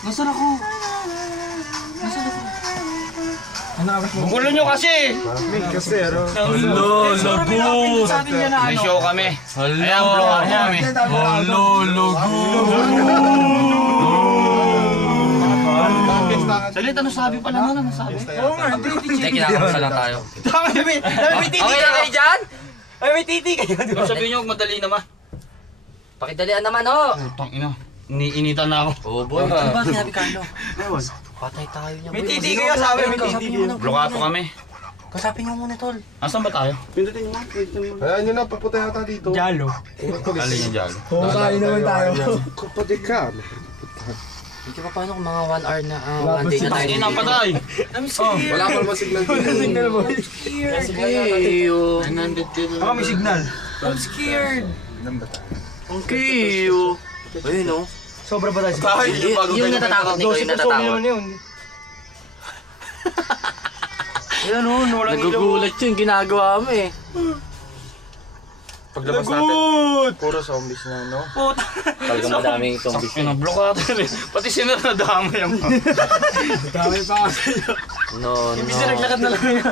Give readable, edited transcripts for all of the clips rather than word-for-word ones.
Nasaan ako? Bugulo nyo kasi! Hello, lagot! May show kami. Ayan, blow up kami. Hello, Salit, ano sabi pala na? Ano sabi? Oo nga, hindi kinakasa lang tayo. May titi kayo dyan? May titi kayo, di ba? Sabihin nyo, huwag madali naman. Pakidalian naman, oh! Putang ina. Iniinitan na ako. Oh, boy. Ano ba sinabi, Carlo? Patay tayo niya. May titi kayo, sabi. May titi. Blokato kami. Kasapin niyo muna, tol. Asan ba tayo? Ayan yun na, papunta yata dito. Jalo. Alin yung dyan? Kain naman tayo. Kapatid ka. Hindi pa paano kung mga 1 hour na one day na tayo. Ina, patay! I'm scared. Wala pa naman signal dito. I'm scared. Baka may signal. I'm scared. Ang kiyo. Ayun, no? Sobra ba tayo? Yung natatakot, Nico, yung natatakot. Ayan o, walang ilaw. Nagugulat yun, ginagawa mo eh. Paglabas natin, puro zombies na, no? Talagang madaming zombies. Ina, blokato rin. Pati sino na dami yan. Dami pa kasi. No. Naglakad na lang yun.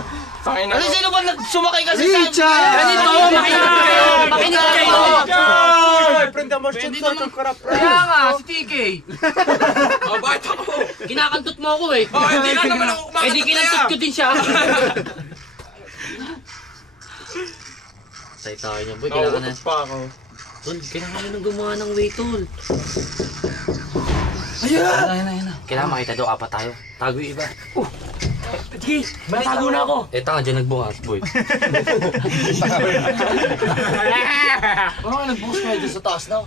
Kasi sino ba sumakay kasi sa... Richard! Ganito, makinig kayo! Makinig kayo! Friend mo, shoot for the corrupt. Kaya nga, si TK. Bakit ako? Kinakantot mo ako eh. Hindi ka naman ako Eh di kinantot ko din siya. Say tayo niya, boy. Kailangan na. pa ako. Tol, kailangan na gumawa ng way, tol. Ayun. Kailangan makita daw apat tayo. Tago yung iba. Sige, malatago na ako. Eh, tanga dyan nagbungas, boy. Ano nga nag-boost kayo dyan sa taas na?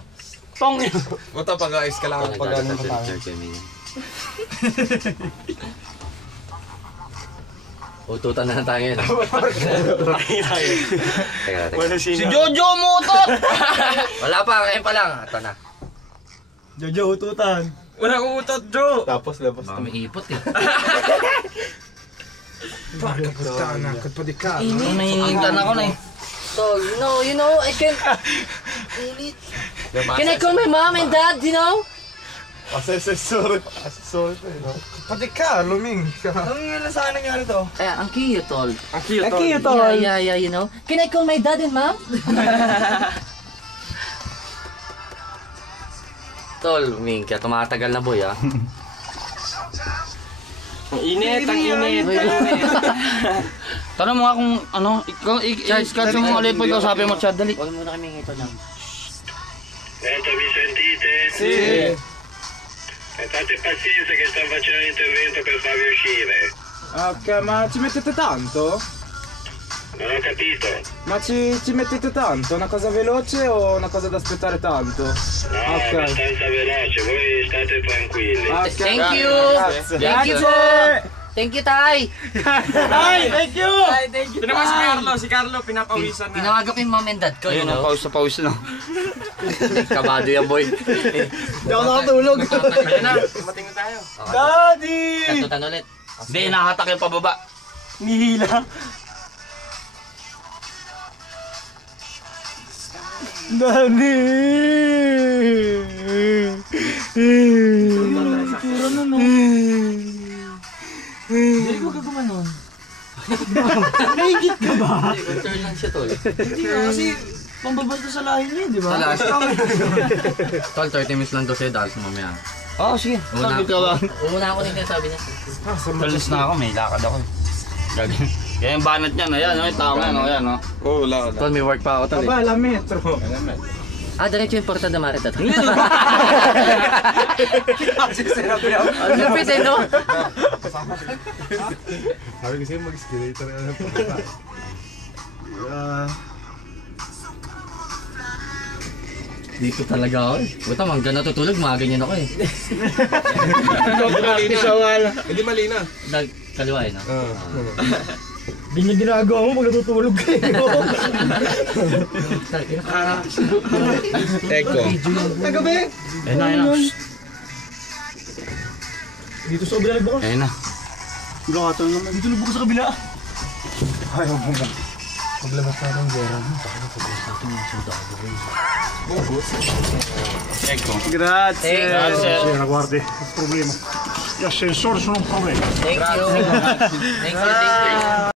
Tong yun. Mata pa guys, kailangan pag ano pa tayo. Ututan na tayo ngayon. Teka. Si Jojo umutot! Wala pa, ngayon pa lang. Ito na. Jojo, ututan. Wala kong utot, Jo! Tapos labas Baka may ipot eh. Kapatid ka. Naiinitan ako na eh. So, you know, I can... Can I call my mom and dad, you know? Sorry pa yun. Kapatid ka, luming. Ang yun lang saan nangyari to? Kaya, ang cute, tol. Ang cute. Ang cute, tol. Yeah, you know. Can I call my dad and mom? Tol, Ming, kaya tumatagal na boy, ah. Ang init. Tanong mo nga kung ano, i-scratch mo ulit po ikaw sabi mo, Chad, dali. Huwag muna kami ngito lang. Pronto, mi sentite? Sì. Fate pazienza che sto facendo l'intervento per farvi uscire. Ok, ma ci mettete tanto? Non ho capito. Ma ci mettete tanto? Una cosa veloce o una cosa da aspettare tanto? No, Ok. abbastanza veloce, voi state tranquilli. Ok, Thank you! grazie. Thank you po! Thank you, Tay! Ay, thank you! Ito naman si Carlo, pinapawisan Tinawagan ko yung mom and dad ko, you Ayun, know? pawis na. Kabado yan, boy. Hindi ako nakatulog. Ayun na, dumating na tayo. Daddy! Katutan ulit. Hindi, nakatak yung pababa. Nihila. Daddy! Pura na no. Hindi ko gagaman nun. Naigit ka ba? Concern lang siya, tol. Hindi nga kasi pambabanto sa lahi niya, di ba? Sa last. Tol, 30 minutes lang daw sa'yo dahil sa mamaya. Oo, sige. Sabi ka ba? Una ako din sabi niya. Talis na ako, may lakad ako. Gagawin. Kaya yung banat niyan, ayan, yung tao yan, ayan, no? Oh, wala. Tol, may work pa ako, tol. Aba, la metro. Ah, diretso yung Porta de Marita. Ang lupit eh, no? Sabi ko sa'yo, mag-escalator na lang. Dito talaga ako eh. Buta, hanggang natutulog, mga ganyan ako eh. Hindi malina. Kaliwa eh, no? Ganyan ginagawa mo pag natutulog kayo. Teko. Nagabi? Ayun na, ayun na. Dito sa kabila nagbukas. Ayun na. Dito nagbukas sa kabila. Ayaw mo. Maglabas natin gera. Takot pag-uwas natin yung soldado. Ecco. Grazie. Grazie. Guardi, il problema. Gli ascensori sono un problema. Thank you. Thank you.